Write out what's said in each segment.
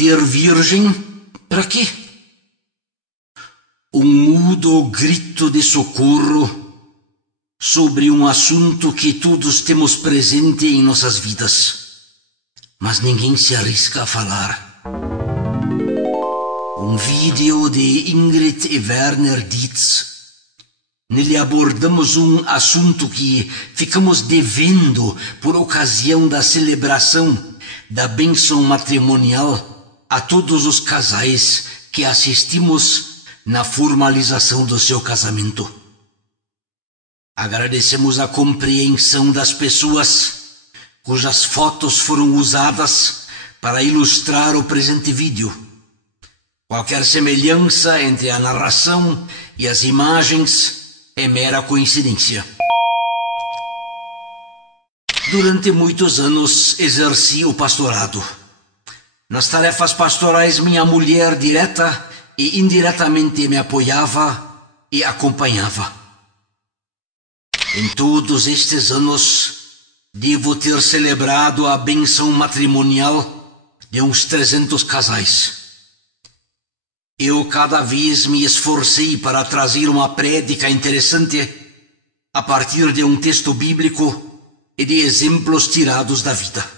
manter virgem, para quê? Um mudo grito de socorro sobre um assunto que todos temos presente em nossas vidas, mas ninguém se arrisca a falar. Um vídeo de Ingrid e Werner Dietz. Nele abordamos um assunto que ficamos devendo por ocasião da celebração da bênção matrimonial a todos os casais que assistimos na formalização do seu casamento. Agradecemos a compreensão das pessoas cujas fotos foram usadas para ilustrar o presente vídeo. Qualquer semelhança entre a narração e as imagens é mera coincidência. Durante muitos anos exerci o pastorado. Nas tarefas pastorais, minha mulher direta e indiretamente me apoiava e acompanhava. Em todos estes anos, devo ter celebrado a bênção matrimonial de uns 300 casais. Eu cada vez me esforcei para trazer uma prédica interessante a partir de um texto bíblico e de exemplos tirados da vida.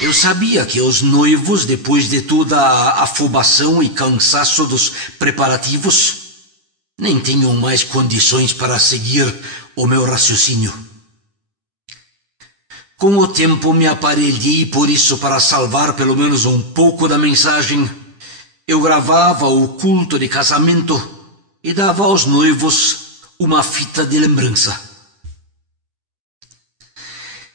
Eu sabia que os noivos, depois de toda a afobação e cansaço dos preparativos, nem tinham mais condições para seguir o meu raciocínio. Com o tempo me aparelhei por isso para salvar pelo menos um pouco da mensagem. Eu gravava o culto de casamento e dava aos noivos uma fita de lembrança.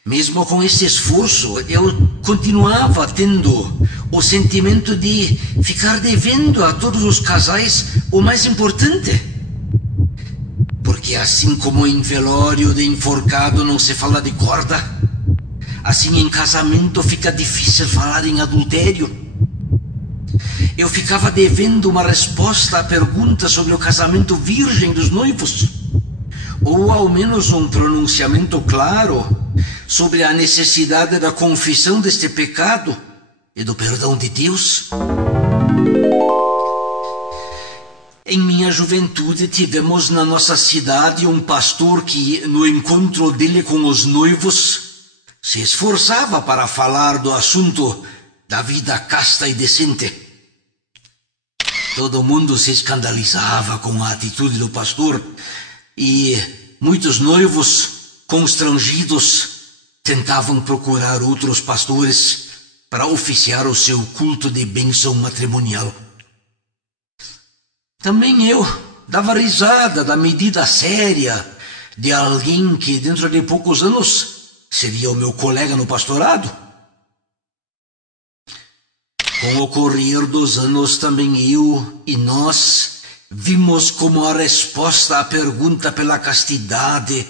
Mesmo com esse esforço, eu continuava tendo o sentimento de ficar devendo a todos os casais o mais importante. Porque assim como em velório de enforcado não se fala de corda, assim em casamento fica difícil falar em adultério. Eu ficava devendo uma resposta à pergunta sobre o casamento virgem dos noivos, ou ao menos um pronunciamento claro sobre a necessidade da confissão deste pecado e do perdão de Deus. Em minha juventude tivemos na nossa cidade um pastor que, no encontro dele com os noivos, se esforçava para falar do assunto da vida casta e decente. Todo mundo se escandalizava com a atitude do pastor e muitos noivos, constrangidos, tentavam procurar outros pastores para oficiar o seu culto de bênção matrimonial. Também eu dava risada da medida séria de alguém que dentro de poucos anos seria o meu colega no pastorado. Com o correr dos anos, também eu e nós vimos como a resposta à pergunta pela castidade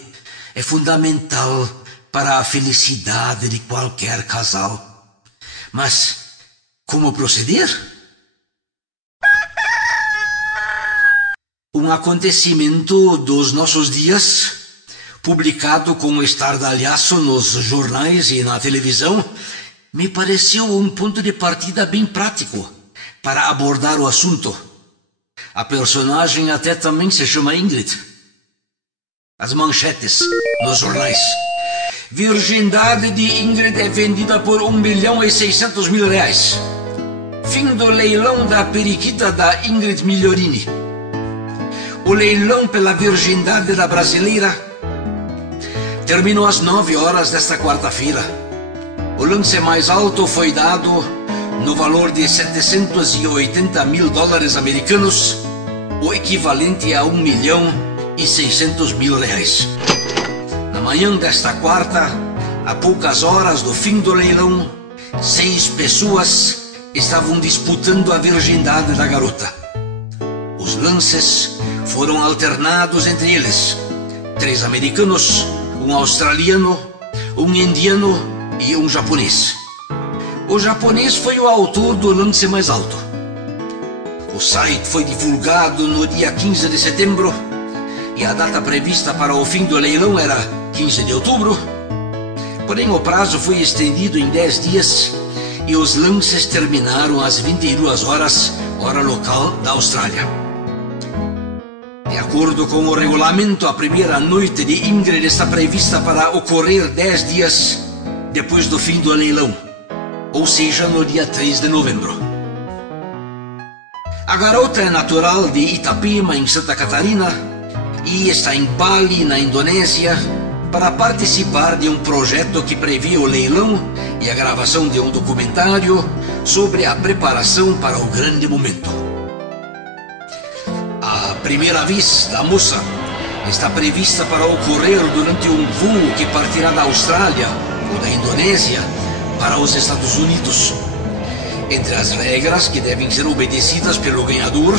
é fundamental para a felicidade de qualquer casal. Mas como proceder? Um acontecimento dos nossos dias, publicado com estardalhaço nos jornais e na televisão, me pareceu um ponto de partida bem prático para abordar o assunto. A personagem até também se chama Ingrid. As manchetes nos jornais. Virgindade de Ingrid é vendida por R$1.600.000. Fim do leilão da periquita da Ingrid Migliorini. O leilão pela virgindade da brasileira terminou às 9 horas desta quarta-feira. O lance mais alto foi dado no valor de $780 mil americanos, o equivalente a R$1.600.000. Na manhã desta quarta, a poucas horas do fim do leilão, 6 pessoas estavam disputando a virgindade da garota. Os lances foram alternados entre eles: 3 americanos, um australiano, um indiano e um japonês. O japonês foi o autor do lance mais alto. O site foi divulgado no dia 15 de setembro e a data prevista para o fim do leilão era 15 de outubro. Porém, o prazo foi estendido em 10 dias e os lances terminaram às 22 horas, hora local da Austrália. De acordo com o regulamento, a primeira noite de Ingrid está prevista para ocorrer 10 dias depois do fim do leilão, ou seja, no dia 3 de novembro. A garota é natural de Itapema, em Santa Catarina, e está em Bali, na Indonésia, para participar de um projeto que prevê o leilão e a gravação de um documentário sobre a preparação para o grande momento. A primeira vez da moça está prevista para ocorrer durante um voo que partirá da Austrália ou da Indonésia para os Estados Unidos. Entre as regras que devem ser obedecidas pelo ganhador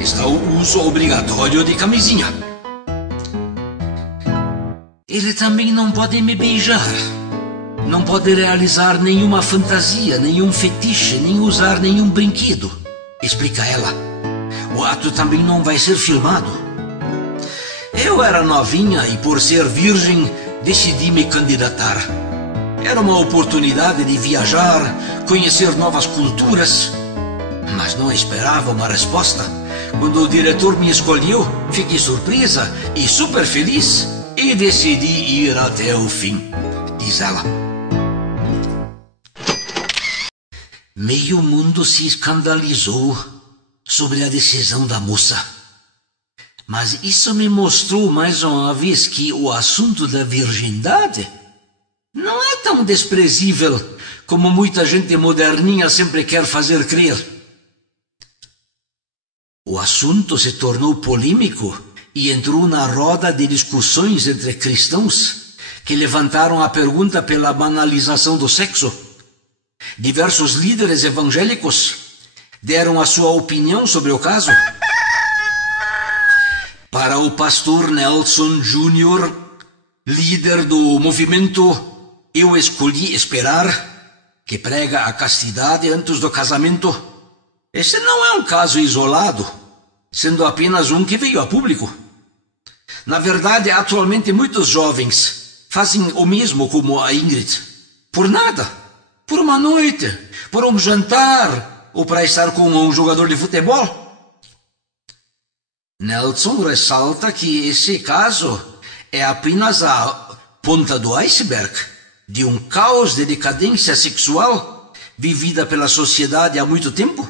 está o uso obrigatório de camisinha. Ele também não pode me beijar, não pode realizar nenhuma fantasia, nenhum fetiche, nem usar nenhum brinquedo, explica ela. O ato também não vai ser filmado. Eu era novinha e, por ser virgem, decidi me candidatar. Era uma oportunidade de viajar, conhecer novas culturas, mas não esperava uma resposta. Quando o diretor me escolheu, fiquei surpresa e super feliz e decidi ir até o fim, diz ela. Meio mundo se escandalizou sobre a decisão da moça. Mas isso me mostrou mais uma vez que o assunto da virgindade não é tão desprezível como muita gente moderninha sempre quer fazer crer. O assunto se tornou polêmico e entrou na roda de discussões entre cristãos que levantaram a pergunta pela banalização do sexo. Diversos líderes evangélicos deram a sua opinião sobre o caso. Para o pastor Nelson Jr., líder do movimento Eu Escolhi Esperar, que prega a castidade antes do casamento, esse não é um caso isolado, sendo apenas um que veio a público. Na verdade, atualmente muitos jovens fazem o mesmo como a Ingrid. Por nada, por uma noite, por um jantar ou para estar com um jogador de futebol. Nelson ressalta que esse caso é apenas a ponta do iceberg de um caos de decadência sexual vivida pela sociedade há muito tempo.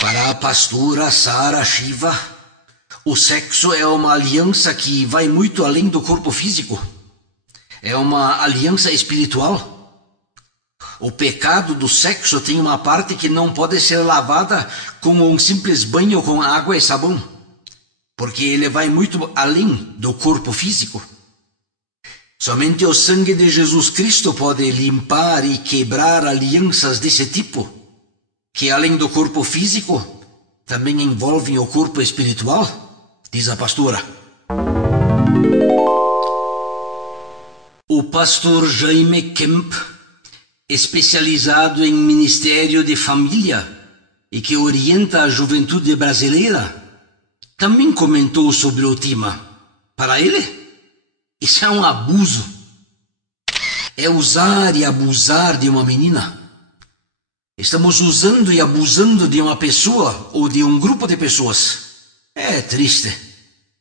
Para a pastora Sara Shiva, o sexo é uma aliança que vai muito além do corpo físico. É uma aliança espiritual. O pecado do sexo tem uma parte que não pode ser lavada com um simples banho com água e sabão, porque ele vai muito além do corpo físico. Somente o sangue de Jesus Cristo pode limpar e quebrar alianças desse tipo, que além do corpo físico, também envolvem o corpo espiritual, diz a pastora. O pastor Jaime Kemp, especializado em ministério de família e que orienta a juventude brasileira, também comentou sobre o tema. Para ele, isso é um abuso. É usar e abusar de uma menina. Estamos usando e abusando de uma pessoa ou de um grupo de pessoas. É triste,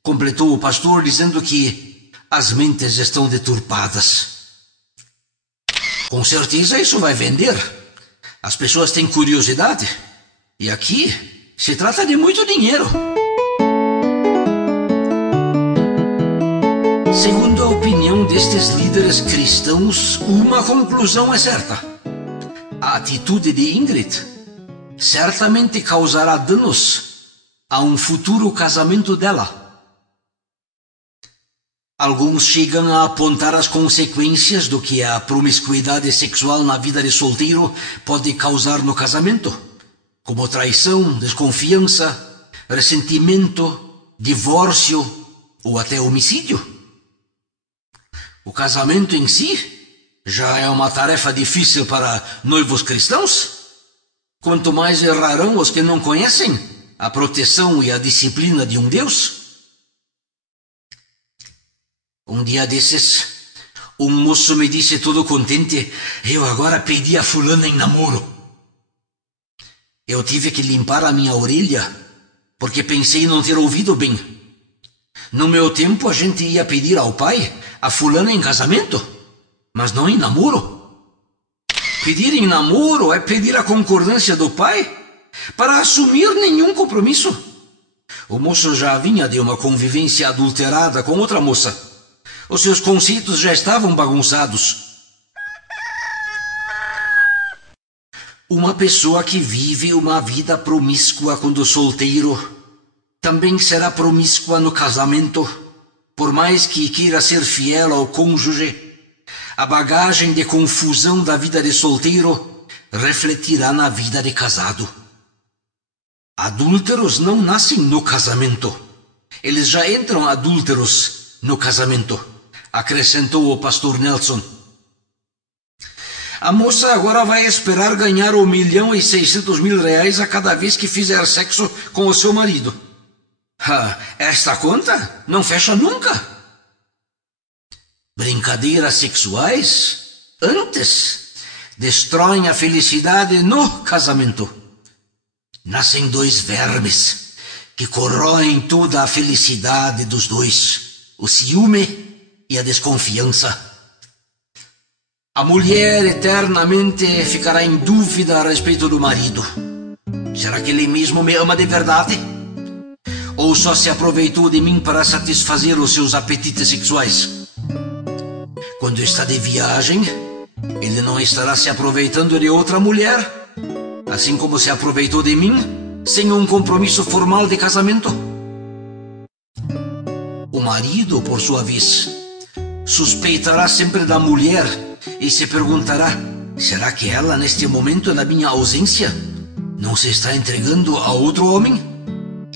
completou o pastor, dizendo que as mentes estão deturpadas. Com certeza isso vai vender. As pessoas têm curiosidade. E aqui se trata de muito dinheiro. Segundo a opinião destes líderes cristãos, uma conclusão é certa. A atitude de Ingrid certamente causará danos a um futuro casamento dela. Alguns chegam a apontar as consequências do que a promiscuidade sexual na vida de solteiro pode causar no casamento, como traição, desconfiança, ressentimento, divórcio ou até homicídio. O casamento em si já é uma tarefa difícil para noivos cristãos. Quanto mais errarão os que não conhecem a proteção e a disciplina de um Deus. Um dia desses, um moço me disse todo contente: eu agora pedi a fulana em namoro. Eu tive que limpar a minha orelha, porque pensei não ter ouvido bem. No meu tempo a gente ia pedir ao pai a fulana em casamento, mas não em namoro. Pedir em namoro é pedir a concordância do pai para assumir nenhum compromisso. O moço já vinha de uma convivência adulterada com outra moça. Os seus conceitos já estavam bagunçados. Uma pessoa que vive uma vida promíscua quando solteiro também será promíscua no casamento, por mais que queira ser fiel ao cônjuge. A bagagem de confusão da vida de solteiro refletirá na vida de casado. Adúlteros não nascem no casamento. Eles já entram adúlteros no casamento, acrescentou o pastor Nelson. A moça agora vai esperar ganhar R$1.600.000 a cada vez que fizer sexo com o seu marido. Esta conta não fecha nunca. Brincadeiras sexuais, antes, destroem a felicidade no casamento. Nascem dois vermes que corroem toda a felicidade dos dois: o ciúme e a desconfiança. A mulher eternamente ficará em dúvida a respeito do marido. Será que ele mesmo me ama de verdade? Ou só se aproveitou de mim para satisfazer os seus apetites sexuais? Quando está de viagem, ele não estará se aproveitando de outra mulher, assim como se aproveitou de mim, sem um compromisso formal de casamento? O marido, por sua vez, suspeitará sempre da mulher e se perguntará: será que ela, neste momento da minha ausência, não se está entregando a outro homem?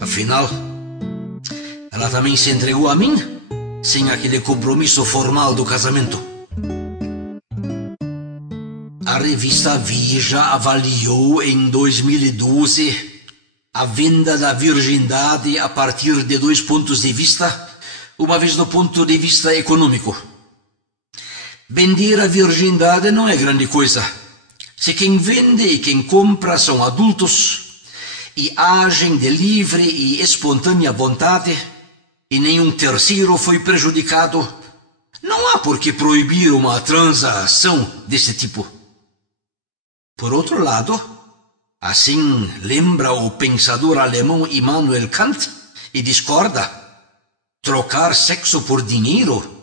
Afinal, ela também se entregou a mim, sem aquele compromisso formal do casamento. A revista Veja avaliou em 2012 a venda da virgindade a partir de 2 pontos de vista, uma vez do ponto de vista econômico. Vender a virgindade não é grande coisa, se quem vende e quem compra são adultos e agem de livre e espontânea vontade, e nenhum terceiro foi prejudicado. Não há por que proibir uma transação desse tipo. Por outro lado, assim lembra o pensador alemão Immanuel Kant e discorda, trocar sexo por dinheiro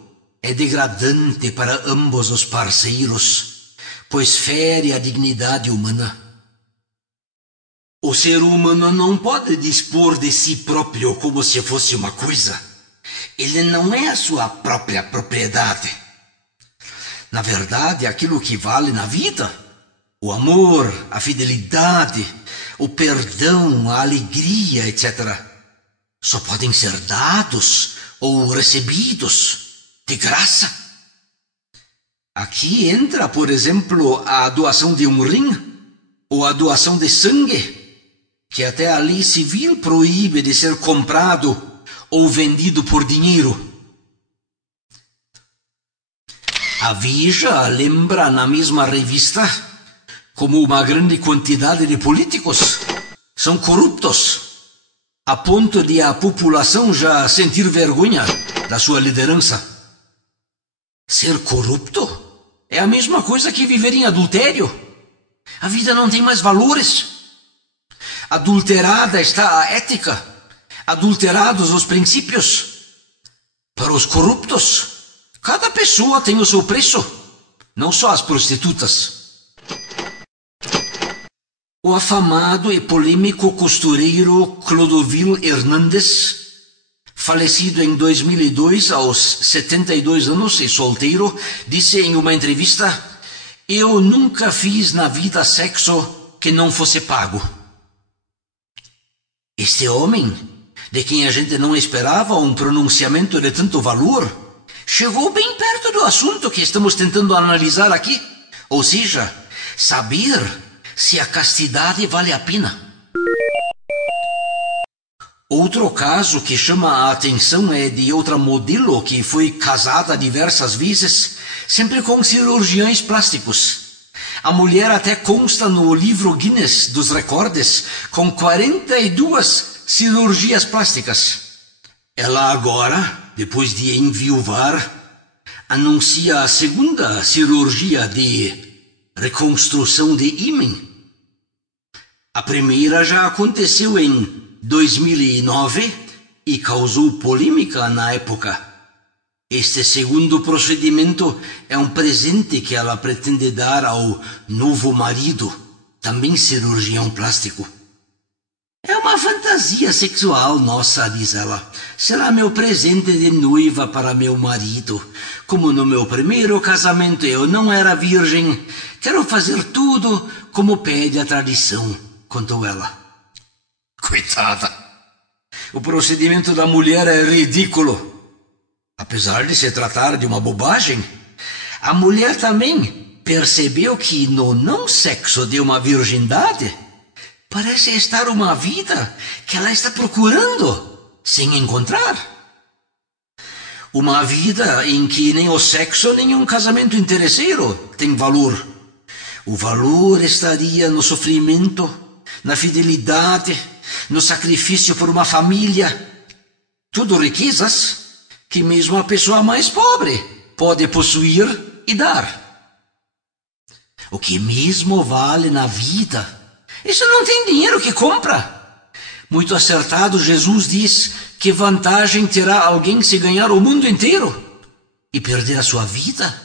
é degradante para ambos os parceiros, pois fere a dignidade humana. O ser humano não pode dispor de si próprio como se fosse uma coisa. Ele não é a sua própria propriedade. Na verdade, aquilo que vale na vida, o amor, a fidelidade, o perdão, a alegria, etc., só podem ser dados ou recebidos de graça. Aqui entra, por exemplo, a doação de um rim ou a doação de sangue, que até a lei civil proíbe de ser comprado ou vendido por dinheiro. A Veja lembra na mesma revista como uma grande quantidade de políticos são corruptos, a ponto de a população já sentir vergonha da sua liderança. Ser corrupto é a mesma coisa que viver em adultério. A vida não tem mais valores. Adulterada está a ética, adulterados os princípios. Para os corruptos, cada pessoa tem o seu preço, não só as prostitutas. O afamado e polêmico costureiro Clodovil Hernandes, falecido em 2002 aos 72 anos e solteiro, disse em uma entrevista: "Eu nunca fiz na vida sexo que não fosse pago." Este homem, de quem a gente não esperava um pronunciamento de tanto valor, chegou bem perto do assunto que estamos tentando analisar aqui, ou seja, saber se a castidade vale a pena. Outro caso que chama a atenção é de outra modelo que foi casada diversas vezes sempre com cirurgiões plásticos. A mulher até consta no livro Guinness dos recordes com 42 cirurgias plásticas. Ela agora, depois de enviuvar, anuncia a segunda cirurgia de reconstrução de ímen. A primeira já aconteceu em 2009 e causou polêmica na época. Este segundo procedimento é um presente que ela pretende dar ao novo marido, também cirurgião plástico. É uma fantasia sexual nossa, diz ela. Será meu presente de noiva para meu marido. Como no meu primeiro casamento eu não era virgem, quero fazer tudo como pede a tradição, contou ela. Coitada! O procedimento da mulher é ridículo. Apesar de se tratar de uma bobagem, a mulher também percebeu que no não sexo de uma virgindade parece estar uma vida que ela está procurando sem encontrar. Uma vida em que nem o sexo nem um casamento interesseiro tem valor. O valor estaria no sofrimento, na fidelidade, no sacrifício por uma família. Tudo riquezas que mesmo a pessoa mais pobre pode possuir e dar. O que mesmo vale na vida, isso não tem dinheiro que compra. Muito acertado, Jesus diz que vantagem terá alguém se ganhar o mundo inteiro e perder a sua vida.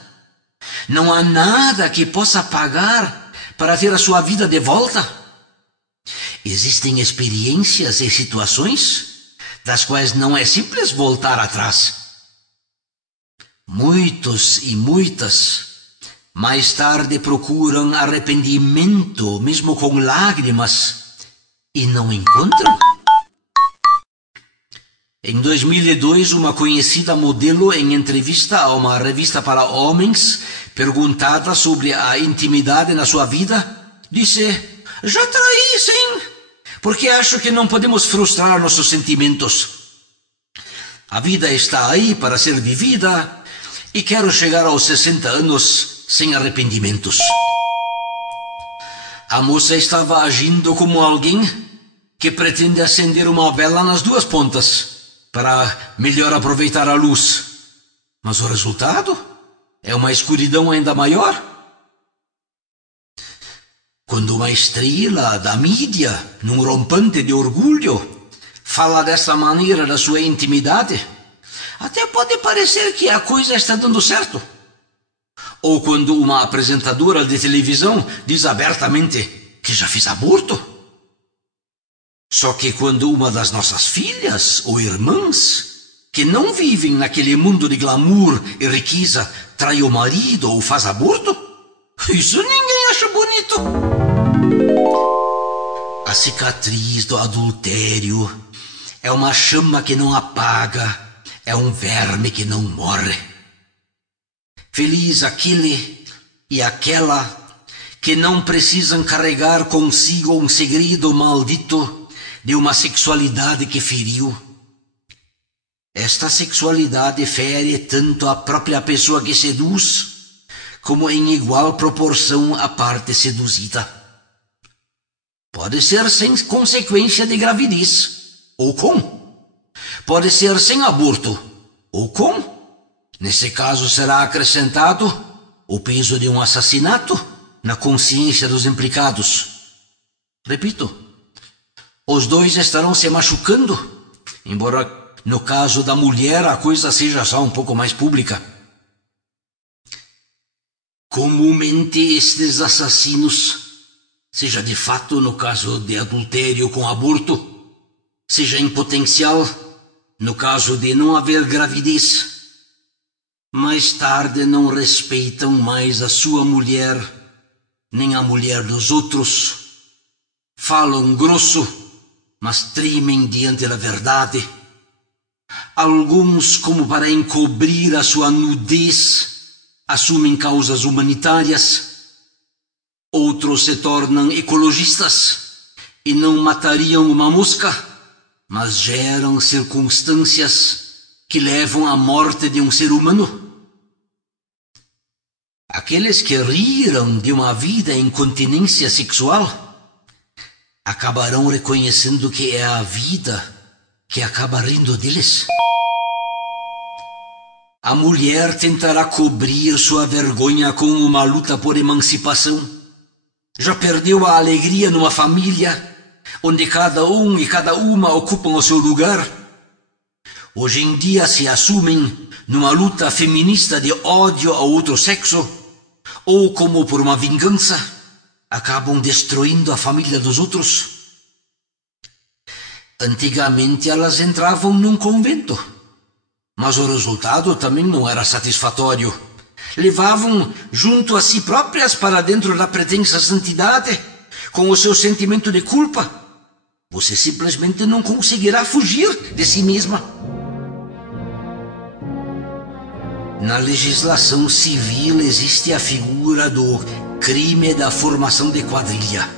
Não há nada que possa pagar para ter a sua vida de volta. Existem experiências e situações das quais não é simples voltar atrás. Muitos e muitas mais tarde procuram arrependimento, mesmo com lágrimas, e não encontram. Em 2002, uma conhecida modelo, em entrevista a uma revista para homens, perguntada sobre a intimidade na sua vida, disse: já traí, sim, porque acho que não podemos frustrar nossos sentimentos. A vida está aí para ser vivida e quero chegar aos 60 anos sem arrependimentos. A moça estava agindo como alguém que pretende acender uma vela nas duas pontas para melhor aproveitar a luz. Mas o resultado é uma escuridão ainda maior. Quando uma estrela da mídia, num rompante de orgulho, fala dessa maneira da sua intimidade, até pode parecer que a coisa está dando certo. Ou quando uma apresentadora de televisão diz abertamente que já fez aborto. Só que quando uma das nossas filhas ou irmãs, que não vivem naquele mundo de glamour e riqueza, trai o marido ou faz aborto, isso ninguém acha bonito. A cicatriz do adultério é uma chama que não apaga, é um verme que não morre. Feliz aquele e aquela que não precisam carregar consigo um segredo maldito de uma sexualidade que feriu. Esta sexualidade fere tanto a própria pessoa que seduz, como em igual proporção a parte seduzida. Pode ser sem consequência de gravidez, ou com. Pode ser sem aborto, ou com. Nesse caso será acrescentado o peso de um assassinato na consciência dos implicados. Repito, os dois estarão se machucando, embora no caso da mulher a coisa seja só um pouco mais pública. Comumente estes assassinos, seja de fato no caso de adultério com aborto, seja em potencial no caso de não haver gravidez, mais tarde não respeitam mais a sua mulher, nem a mulher dos outros. Falam grosso, mas tremem diante da verdade. Alguns, como para encobrir a sua nudez, assumem causas humanitárias. Outros se tornam ecologistas e não matariam uma mosca, mas geram circunstâncias que levam à morte de um ser humano. Aqueles que riram de uma vida em continência sexual acabarão reconhecendo que é a vida que acaba rindo deles. A mulher tentará cobrir sua vergonha com uma luta por emancipação. Já perdeu a alegria numa família onde cada um e cada uma ocupam o seu lugar. Hoje em dia se assumem numa luta feminista de ódio ao outro sexo, ou como por uma vingança, acabam destruindo a família dos outros. Antigamente elas entravam num convento, mas o resultado também não era satisfatório. Levavam junto a si próprias para dentro da pretensa santidade, com o seu sentimento de culpa. Você simplesmente não conseguirá fugir de si mesma. Na legislação civil existe a figura do crime da formação de quadrilha.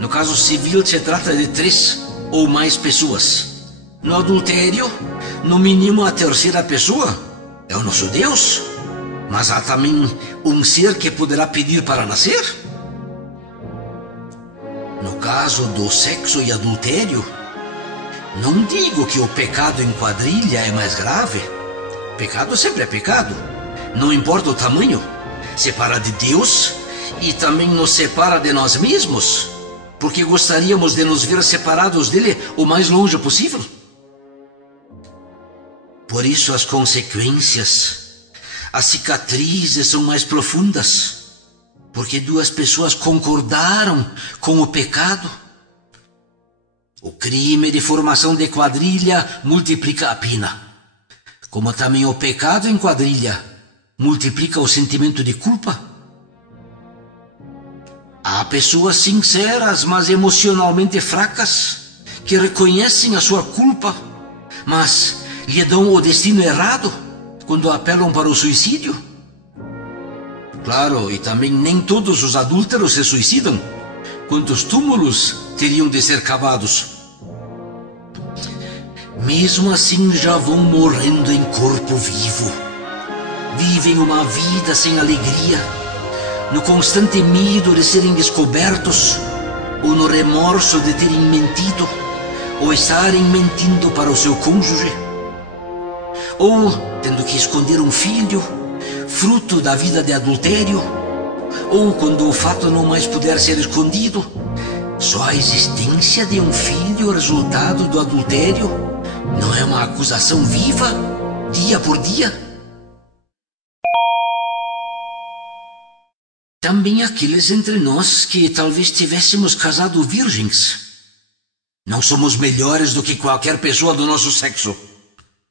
No caso civil se trata de 3 ou mais pessoas. No adultério, no mínimo a terceira pessoa é o nosso Deus. Mas há também um ser que poderá pedir para nascer. No caso do sexo e adultério, não digo que o pecado em quadrilha é mais grave. Pecado sempre é pecado, não importa o tamanho. Separa de Deus e também nos separa de nós mesmos, porque gostaríamos de nos ver separados dele o mais longe possível. Por isso as consequências, as cicatrizes são mais profundas, porque 2 pessoas concordaram com o pecado. O crime de formação de quadrilha multiplica a pena, como também o pecado em quadrilha multiplica o sentimento de culpa. Há pessoas sinceras, mas emocionalmente fracas, que reconhecem a sua culpa, mas lhe dão o destino errado quando apelam para o suicídio. Claro, e também nem todos os adúlteros se suicidam. Quantos túmulos teriam de ser cavados? Mesmo assim já vão morrendo em corpo vivo. Vivem uma vida sem alegria, no constante medo de serem descobertos, ou no remorso de terem mentido, ou estarem mentindo para o seu cônjuge, ou tendo que esconder um filho, fruto da vida de adultério, ou quando o fato não mais puder ser escondido, só a existência de um filho resultado do adultério não é uma acusação viva, dia por dia? Também aqueles entre nós que talvez tivéssemos casado virgens. Não somos melhores do que qualquer pessoa do nosso sexo.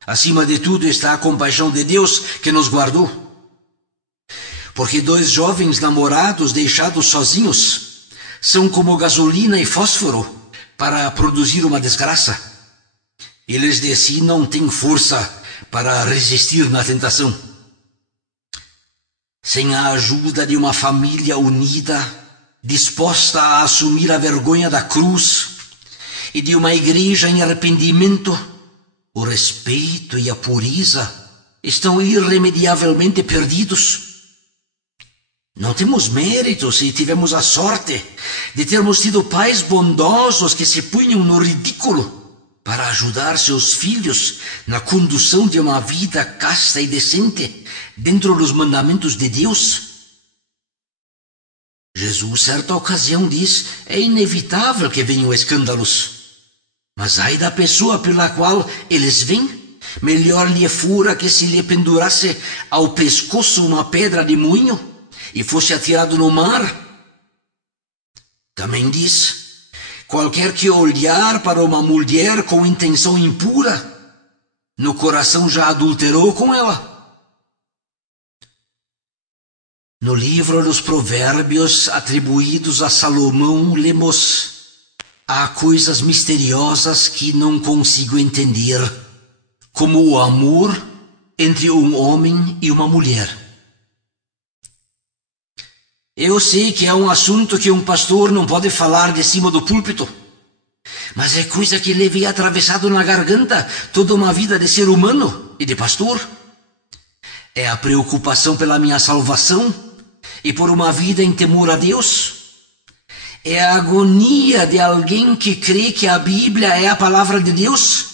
Acima de tudo está a compaixão de Deus que nos guardou. Porque 2 jovens namorados deixados sozinhos são como gasolina e fósforo para produzir uma desgraça. Eles de si não têm força para resistir na tentação. Sem a ajuda de uma família unida, disposta a assumir a vergonha da cruz, e de uma igreja em arrependimento, o respeito e a pureza estão irremediavelmente perdidos. Não temos mérito se tivemos a sorte de termos tido pais bondosos que se punham no ridículo para ajudar seus filhos na condução de uma vida casta e decente dentro dos mandamentos de Deus. Jesus, certa ocasião, diz: é inevitável que venham escândalos, mas ai da pessoa pela qual eles vêm, melhor lhe fora que se lhe pendurasse ao pescoço uma pedra de moinho e fosse atirado no mar. Também diz: qualquer que olhar para uma mulher com intenção impura, no coração já adulterou com ela. No livro dos Provérbios atribuídos a Salomão, lemos: há coisas misteriosas que não consigo entender, como o amor entre um homem e uma mulher. Eu sei que é um assunto que um pastor não pode falar de cima do púlpito, mas é coisa que levei atravessado na garganta toda uma vida de ser humano e de pastor. É a preocupação pela minha salvação e por uma vida em temor a Deus. É a agonia de alguém que crê que a Bíblia é a palavra de Deus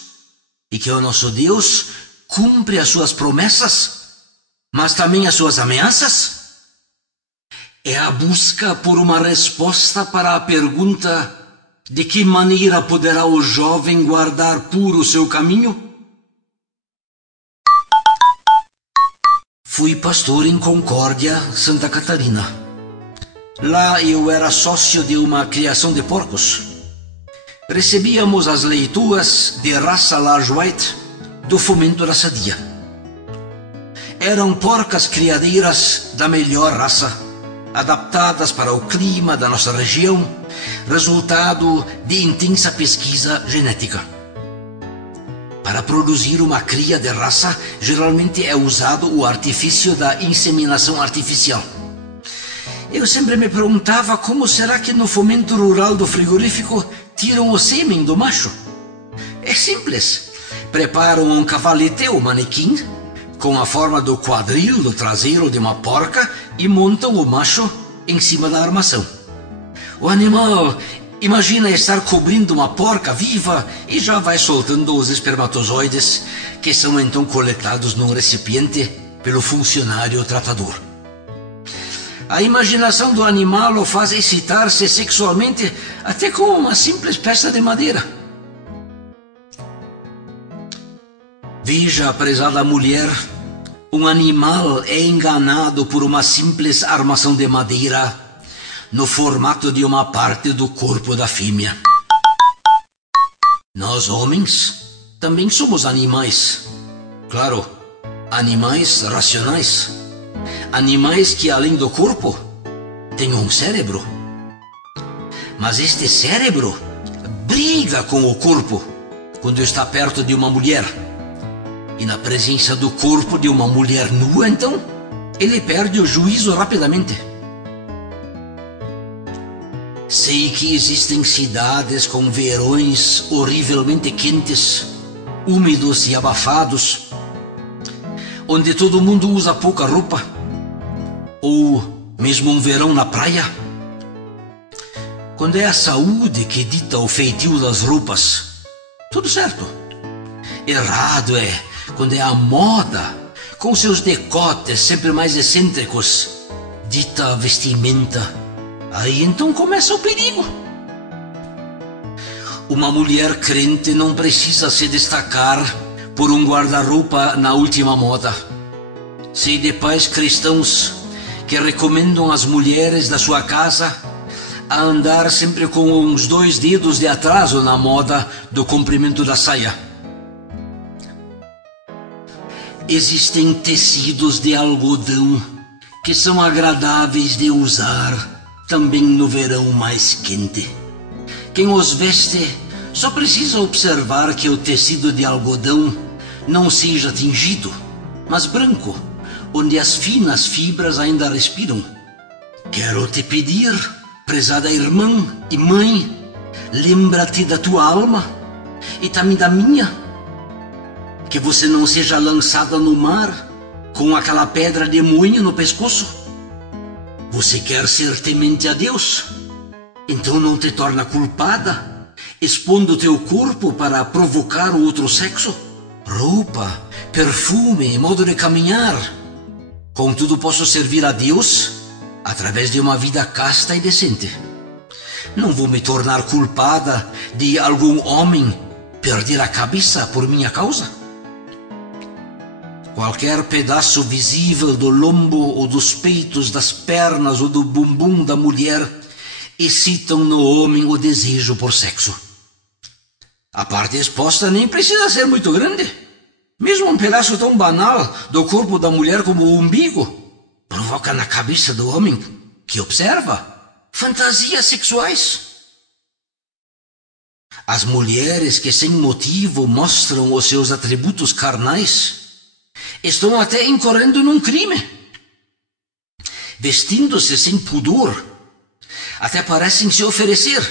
e que o nosso Deus cumpre as suas promessas, mas também as suas ameaças. É a busca por uma resposta para a pergunta: de que maneira poderá o jovem guardar puro o seu caminho? Fui pastor em Concórdia, Santa Catarina. Lá eu era sócio de uma criação de porcos. Recebíamos as leituas de raça Large White do Fomento da Sadia. Eram porcas criadeiras da melhor raça, adaptadas para o clima da nossa região, resultado de intensa pesquisa genética. Para produzir uma cria de raça, geralmente é usado o artifício da inseminação artificial. Eu sempre me perguntava como será que no fomento rural do frigorífico tiram o sêmen do macho. É simples. Preparam um cavalete ou manequim com a forma do quadril do traseiro de uma porca e montam o macho em cima da armação. O animal imagina estar cobrindo uma porca viva e já vai soltando os espermatozoides, que são então coletados num recipiente pelo funcionário tratador. A imaginação do animal o faz excitar-se sexualmente até com uma simples peça de madeira. Veja, prezada mulher, um animal é enganado por uma simples armação de madeira no formato de uma parte do corpo da fêmea. Nós, homens, também somos animais. Claro, animais racionais. Animais que, além do corpo, têm um cérebro. Mas este cérebro briga com o corpo quando está perto de uma mulher. E na presença do corpo de uma mulher nua, então, ele perde o juízo rapidamente. Sei que existem cidades com verões horrivelmente quentes, úmidos e abafados, onde todo mundo usa pouca roupa, ou mesmo um verão na praia. Quando é a saúde que dita o feitio das roupas, tudo certo. Errado é quando é a moda, com seus decotes sempre mais excêntricos, dita a vestimenta. Aí então começa o perigo. Uma mulher crente não precisa se destacar por um guarda-roupa na última moda. Sei de pais cristãos que recomendam às mulheres da sua casa a andar sempre com uns 2 dedos de atraso na moda do comprimento da saia. Existem tecidos de algodão que são agradáveis de usar também no verão mais quente. Quem os veste só precisa observar que o tecido de algodão não seja tingido, mas branco, onde as finas fibras ainda respiram. Quero te pedir, prezada irmã e mãe, lembra-te da tua alma e também da minha, que você não seja lançada no mar com aquela pedra de moinho no pescoço. Você quer ser temente a Deus? Então não te torna culpada, expondo teu corpo para provocar o outro sexo? Roupa, perfume, modo de caminhar. Contudo, posso servir a Deus através de uma vida casta e decente. Não vou me tornar culpada de algum homem perder a cabeça por minha causa. Qualquer pedaço visível do lombo ou dos peitos, das pernas ou do bumbum da mulher excitam no homem o desejo por sexo. A parte exposta nem precisa ser muito grande. Mesmo um pedaço tão banal do corpo da mulher como o umbigo provoca na cabeça do homem que observa fantasias sexuais. As mulheres que sem motivo mostram os seus atributos carnais estão até incorrendo num crime. Vestindo-se sem pudor, até parecem se oferecer.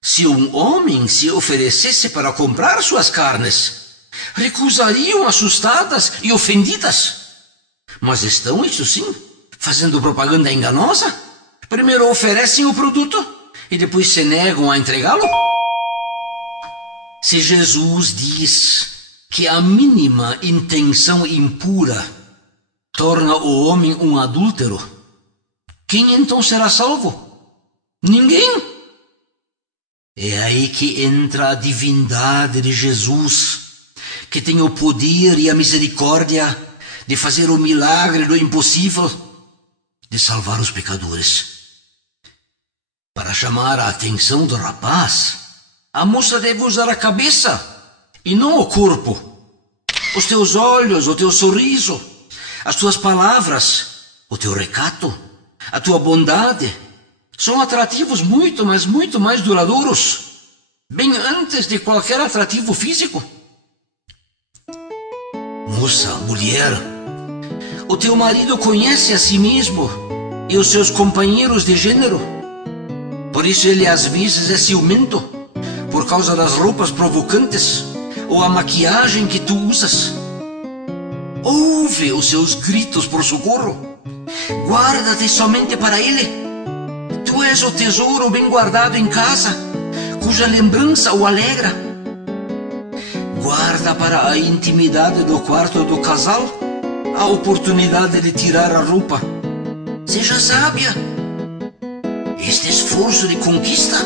Se um homem se oferecesse para comprar suas carnes, recusariam assustadas e ofendidas. Mas estão, isso sim, fazendo propaganda enganosa? Primeiro oferecem o produto e depois se negam a entregá-lo? Se Jesus diz que a mínima intenção impura torna o homem um adúltero, quem então será salvo? Ninguém. É aí que entra a divindade de Jesus, que tem o poder e a misericórdia de fazer o milagre do impossível, de salvar os pecadores. Para chamar a atenção do rapaz, a moça deve usar a cabeça e não o corpo. Os teus olhos, o teu sorriso, as tuas palavras, o teu recato, a tua bondade são atrativos muito, mas muito mais duradouros, bem antes de qualquer atrativo físico. Moça, mulher, o teu marido conhece a si mesmo e os seus companheiros de gênero. Por isso ele às vezes é ciumento, por causa das roupas provocantes ou a maquiagem que tu usas. Ouve os seus gritos por socorro. Guarda-te somente para ele. Tu és o tesouro bem guardado em casa, cuja lembrança o alegra. Guarda para a intimidade do quarto do casal a oportunidade de tirar a roupa. Seja sábia. Este esforço de conquista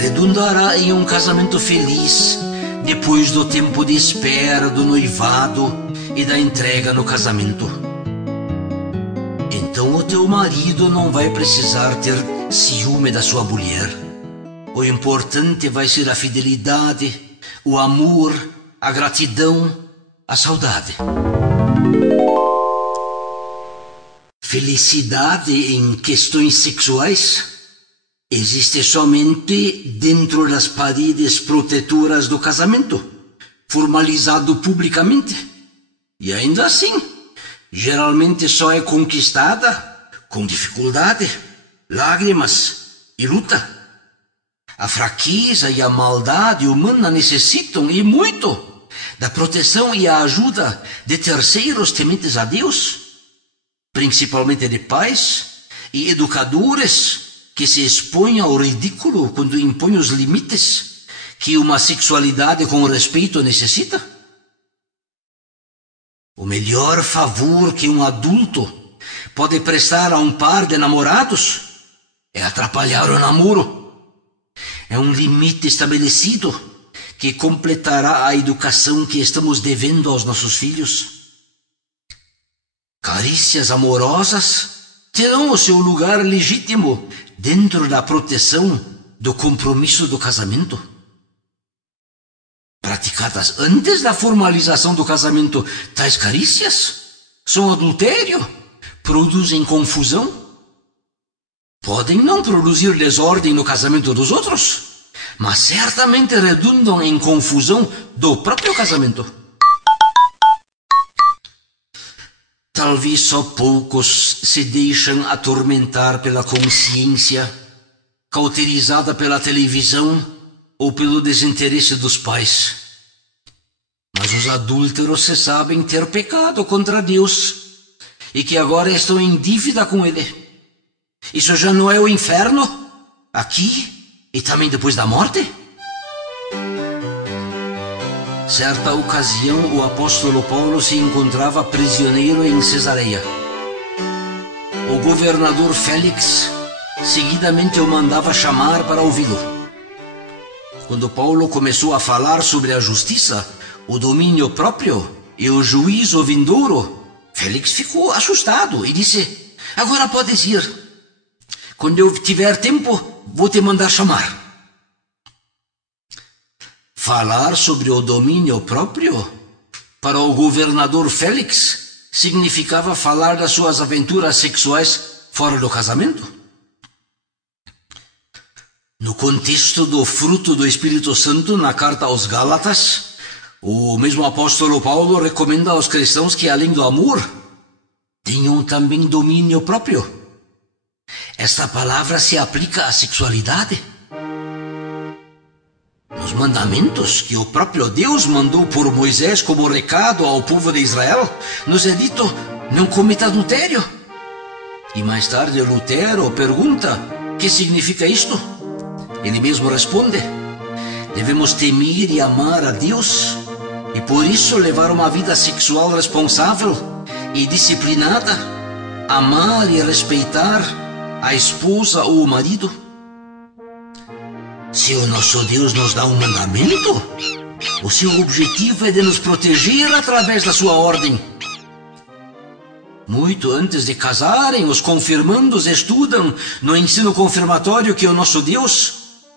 redundará em um casamento feliz depois do tempo de espera do noivado e da entrega no casamento. Então o teu marido não vai precisar ter ciúme da sua mulher. O importante vai ser a fidelidade, o amor, a gratidão, a saudade. Felicidade em questões sexuais existe somente dentro das paredes protetoras do casamento, formalizado publicamente. E ainda assim, geralmente só é conquistada com dificuldade, lágrimas e luta. A fraqueza e a maldade humana necessitam, e muito, da proteção e a ajuda de terceiros tementes a Deus, principalmente de pais e educadores que se expõem ao ridículo quando impõem os limites que uma sexualidade com respeito necessita. O melhor favor que um adulto pode prestar a um par de namorados é atrapalhar o namoro. É um limite estabelecido que completará a educação que estamos devendo aos nossos filhos. Carícias amorosas terão o seu lugar legítimo dentro da proteção do compromisso do casamento. Praticadas antes da formalização do casamento, tais carícias são adultério, produzem confusão. Podem não produzir desordem no casamento dos outros, mas certamente redundam em confusão do próprio casamento. Talvez só poucos se deixam atormentar pela consciência, cauterizada pela televisão ou pelo desinteresse dos pais. Mas os adúlteros se sabem ter pecado contra Deus e que agora estão em dívida com Ele. Isso já não é o inferno, aqui e também depois da morte? Certa ocasião, o apóstolo Paulo se encontrava prisioneiro em Cesareia. O governador Félix seguidamente o mandava chamar para ouvi-lo. Quando Paulo começou a falar sobre a justiça, o domínio próprio e o juízo vindouro, Félix ficou assustado e disse: "Agora podes ir. Quando eu tiver tempo, vou te mandar chamar." Falar sobre o domínio próprio para o governador Félix significava falar das suas aventuras sexuais fora do casamento. No contexto do fruto do Espírito Santo na carta aos Gálatas, o mesmo apóstolo Paulo recomenda aos cristãos que, além do amor, tenham também domínio próprio. Esta palavra se aplica à sexualidade. Nos mandamentos que o próprio Deus mandou por Moisés como recado ao povo de Israel, nos é dito: não cometa adultério. E mais tarde Lutero pergunta: que significa isto? Ele mesmo responde: devemos temer e amar a Deus e por isso levar uma vida sexual responsável e disciplinada, amar e respeitar a esposa ou o marido. Se o nosso Deus nos dá um mandamento, o seu objetivo é de nos proteger através da sua ordem. Muito antes de casarem, os confirmandos estudam no ensino confirmatório que o nosso Deus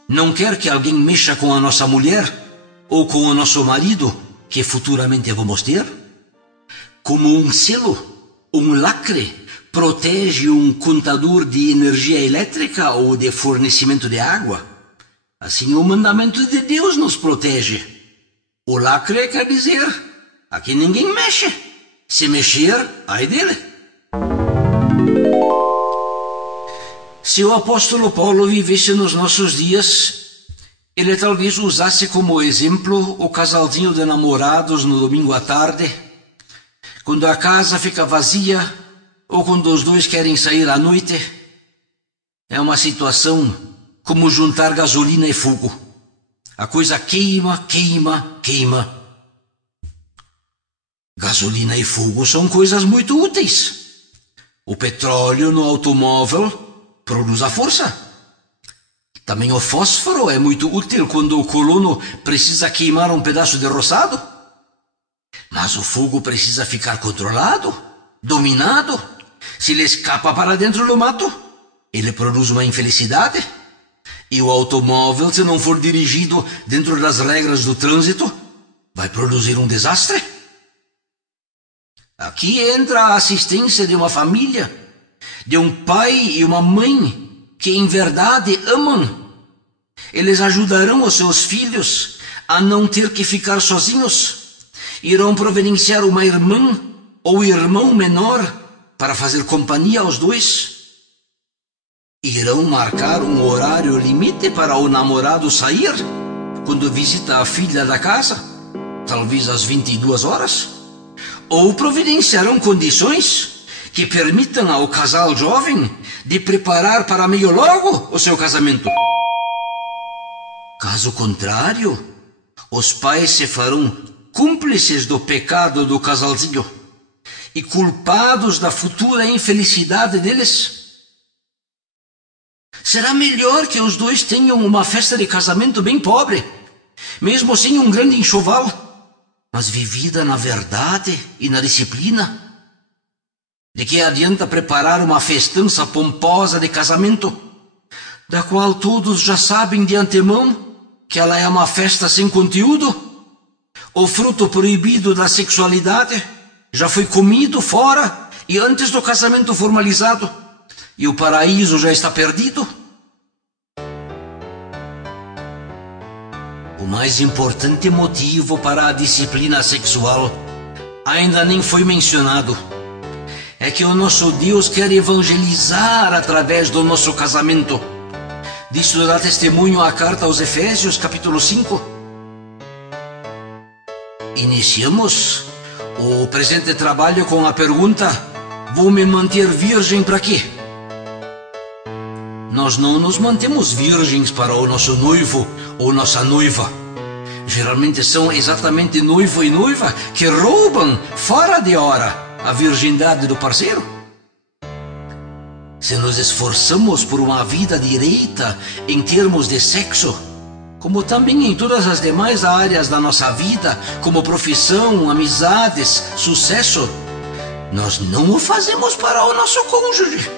não quer que alguém mexa com a nossa mulher ou com o nosso marido, que futuramente vamos ter. Como um selo, um lacre, protege um contador de energia elétrica ou de fornecimento de água. Assim, o mandamento de Deus nos protege. O lacre quer dizer: aqui ninguém mexe. Se mexer, ai dele. Se o apóstolo Paulo vivesse nos nossos dias, ele talvez usasse como exemplo o casalzinho de namorados no domingo à tarde, quando a casa fica vazia ou quando os dois querem sair à noite. É uma situação como juntar gasolina e fogo. A coisa queima, queima, queima. Gasolina e fogo são coisas muito úteis. O petróleo no automóvel produz a força. Também o fósforo é muito útil quando o colono precisa queimar um pedaço de roçado. Mas o fogo precisa ficar controlado, dominado. Se ele escapa para dentro do mato, ele produz uma infelicidade. E o automóvel, se não for dirigido dentro das regras do trânsito, vai produzir um desastre. Aqui entra a assistência de uma família, de um pai e uma mãe que em verdade amam. Eles ajudarão os seus filhos a não ter que ficar sozinhos. Irão providenciar uma irmã ou irmão menor para fazer companhia aos dois. Irão marcar um horário limite para o namorado sair quando visita a filha da casa, talvez às 22 horas. Ou providenciarão condições que permitam ao casal jovem de preparar para meio logo o seu casamento. Caso contrário, os pais se farão cúmplices do pecado do casalzinho e culpados da futura infelicidade deles. Será melhor que os dois tenham uma festa de casamento bem pobre, mesmo sem um grande enxoval, mas vivida na verdade e na disciplina. De que adianta preparar uma festança pomposa de casamento, da qual todos já sabem de antemão que ela é uma festa sem conteúdo? O fruto proibido da sexualidade já foi comido fora e antes do casamento formalizado, e o paraíso já está perdido? O mais importante motivo para a disciplina sexual ainda nem foi mencionado. É que o nosso Deus quer evangelizar através do nosso casamento. Disso dá testemunho a carta aos Efésios, capítulo 5. Iniciamos o presente trabalho com a pergunta: vou me manter virgem para quê? Nós não nos mantemos virgens para o nosso noivo ou nossa noiva. Geralmente são exatamente noivo e noiva que roubam fora de hora a virgindade do parceiro. Se nos esforçamos por uma vida direita em termos de sexo, como também em todas as demais áreas da nossa vida, como profissão, amizades, sucesso, nós não o fazemos para o nosso cônjuge.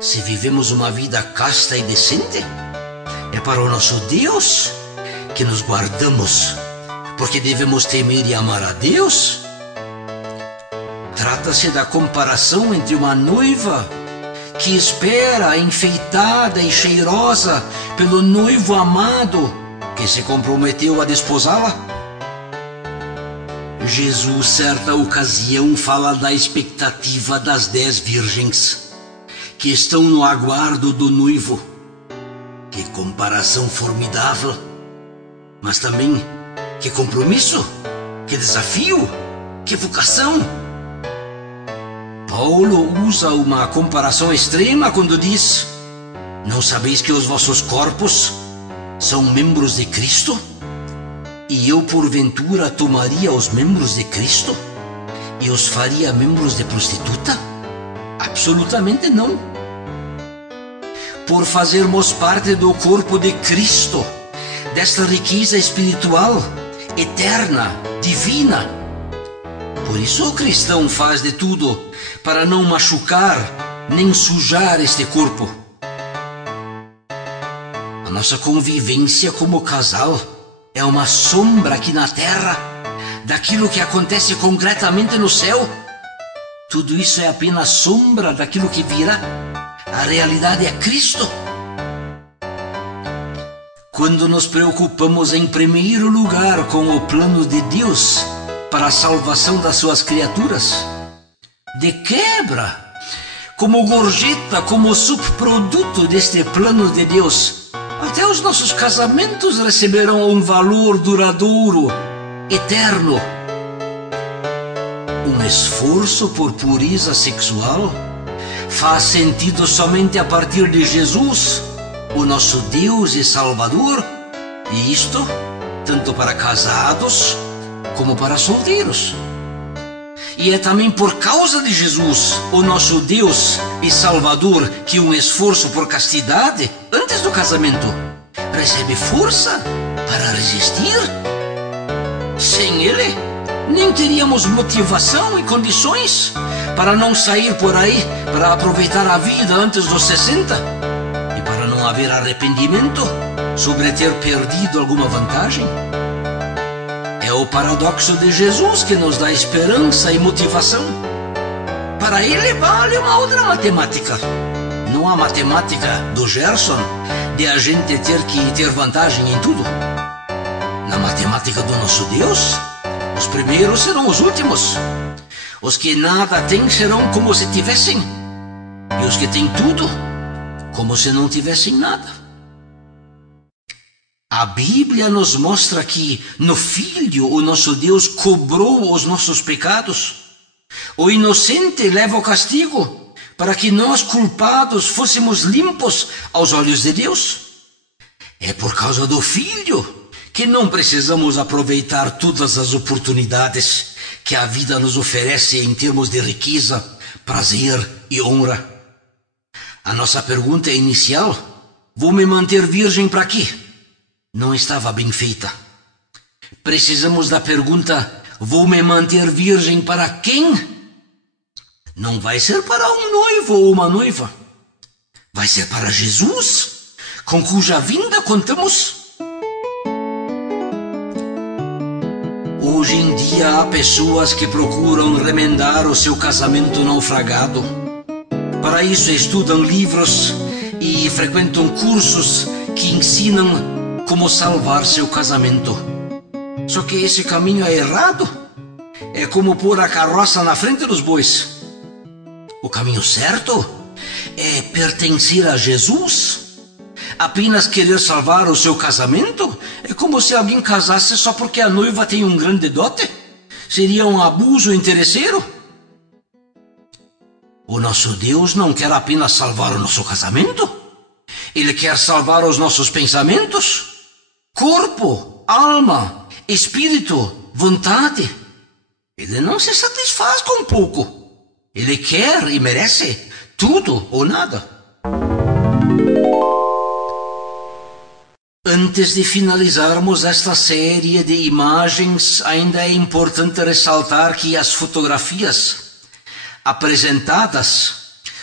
Se vivemos uma vida casta e decente, é para o nosso Deus que nos guardamos, porque devemos temer e amar a Deus. Trata-se da comparação entre uma noiva que espera enfeitada e cheirosa pelo noivo amado que se comprometeu a desposá-la. Jesus, certa ocasião, fala da expectativa das 10 virgens que estão no aguardo do noivo. Que comparação formidável! Mas também que compromisso, que desafio, que vocação! Paulo usa uma comparação extrema quando diz: não sabeis que os vossos corpos são membros de Cristo? E eu, porventura, tomaria os membros de Cristo e os faria membros de prostituta? Absolutamente não. Por fazermos parte do corpo de Cristo, desta riqueza espiritual, eterna, divina. Por isso o cristão faz de tudo para não machucar nem sujar este corpo. A nossa convivência como casal é uma sombra aqui na terra daquilo que acontece concretamente no céu. Tudo isso é apenas sombra daquilo que virá. A realidade é Cristo. Quando nos preocupamos em primeiro lugar com o plano de Deus para a salvação das suas criaturas, de quebra, como gorjeta, como subproduto deste plano de Deus, até os nossos casamentos receberão um valor duradouro, eterno. Um esforço por pureza sexual faz sentido somente a partir de Jesus, o nosso Deus e Salvador, e isto tanto para casados como para solteiros. E é também por causa de Jesus, o nosso Deus e Salvador, que um esforço por castidade antes do casamento recebe força para resistir. Sem ele, nem teríamos motivação e condições para não sair por aí para aproveitar a vida antes dos 60 e para não haver arrependimento sobre ter perdido alguma vantagem. É o paradoxo de Jesus que nos dá esperança e motivação. Para ele vale uma outra matemática, não a matemática do Gerson de a gente ter que ter vantagem em tudo. Na matemática do nosso Deus, os primeiros serão os últimos. Os que nada têm serão como se tivessem, e os que têm tudo, como se não tivessem nada. A Bíblia nos mostra que no Filho o nosso Deus cobrou os nossos pecados. O inocente leva o castigo para que nós, culpados, fôssemos limpos aos olhos de Deus. É por causa do Filho que não precisamos aproveitar todas as oportunidades que a vida nos oferece em termos de riqueza, prazer e honra. A nossa pergunta inicial: vou me manter virgem para quê? Não estava bem feita. Precisamos da pergunta: vou me manter virgem para quem? Não vai ser para um noivo ou uma noiva. Vai ser para Jesus, com cuja vinda contamos. Hoje em dia há pessoas que procuram remendar o seu casamento naufragado. Para isso estudam livros e frequentam cursos que ensinam como salvar seu casamento. Só que esse caminho é errado. É como pôr a carroça na frente dos bois. O caminho certo é pertencer a Jesus. Apenas querer salvar o seu casamento é como se alguém casasse só porque a noiva tem um grande dote. Seria um abuso interesseiro. O nosso Deus não quer apenas salvar o nosso casamento. Ele quer salvar os nossos pensamentos, corpo, alma, espírito, vontade. Ele não se satisfaz com pouco. Ele quer e merece tudo ou nada. Antes de finalizarmos esta série de imagens, ainda é importante ressaltar que as fotografias apresentadas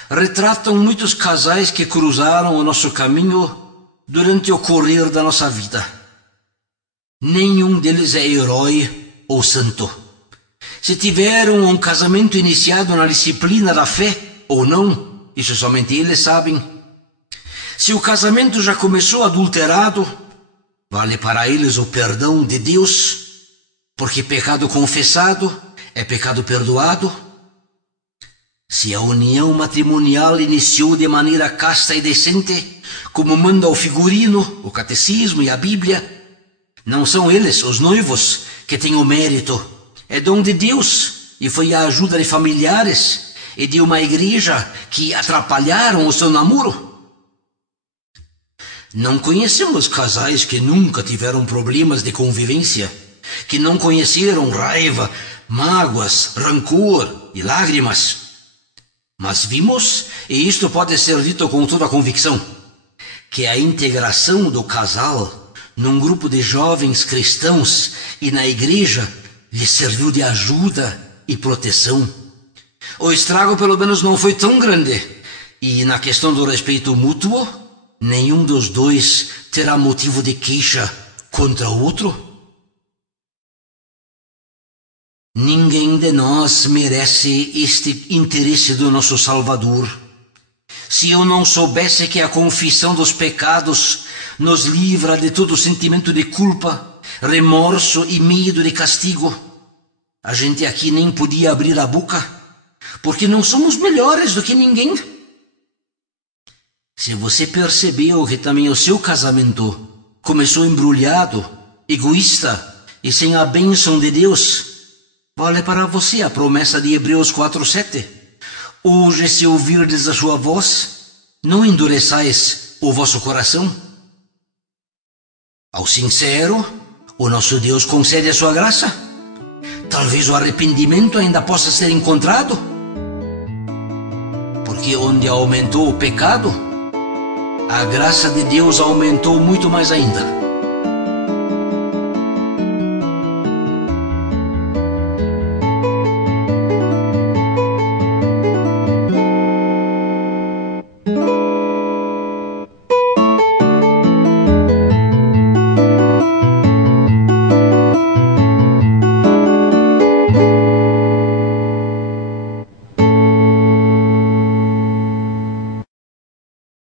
retratam muitos casais que cruzaram o nosso caminho durante o correr da nossa vida. Nenhum deles é herói ou santo. Se tiveram um casamento iniciado na disciplina da fé ou não, isso somente eles sabem. Se o casamento já começou adulterado, vale para eles o perdão de Deus, porque pecado confessado é pecado perdoado. Se a união matrimonial iniciou de maneira casta e decente, como manda o figurino, o catecismo e a Bíblia, não são eles, os noivos, que têm o mérito. É dom de Deus e foi a ajuda de familiares e de uma igreja que atrapalharam o seu namoro? Não conhecemos casais que nunca tiveram problemas de convivência, que não conheceram raiva, mágoas, rancor e lágrimas. Mas vimos, e isto pode ser dito com toda a convicção, que a integração do casal num grupo de jovens cristãos e na igreja lhe serviu de ajuda e proteção. O estrago pelo menos não foi tão grande, e na questão do respeito mútuo, nenhum dos dois terá motivo de queixa contra o outro. Ninguém de nós merece este interesse do nosso Salvador. Se eu não soubesse que a confissão dos pecados nos livra de todo sentimento de culpa, remorso e medo de castigo, a gente aqui nem podia abrir a boca, porque não somos melhores do que ninguém. Se você percebeu que também o seu casamento começou embrulhado, egoísta e sem a bênção de Deus, vale para você a promessa de Hebreus 4:7. Hoje, se ouvirdes a sua voz, não endureçais o vosso coração. Ao sincero, o nosso Deus concede a sua graça. Talvez o arrependimento ainda possa ser encontrado, porque onde aumentou o pecado, a graça de Deus aumentou muito mais ainda.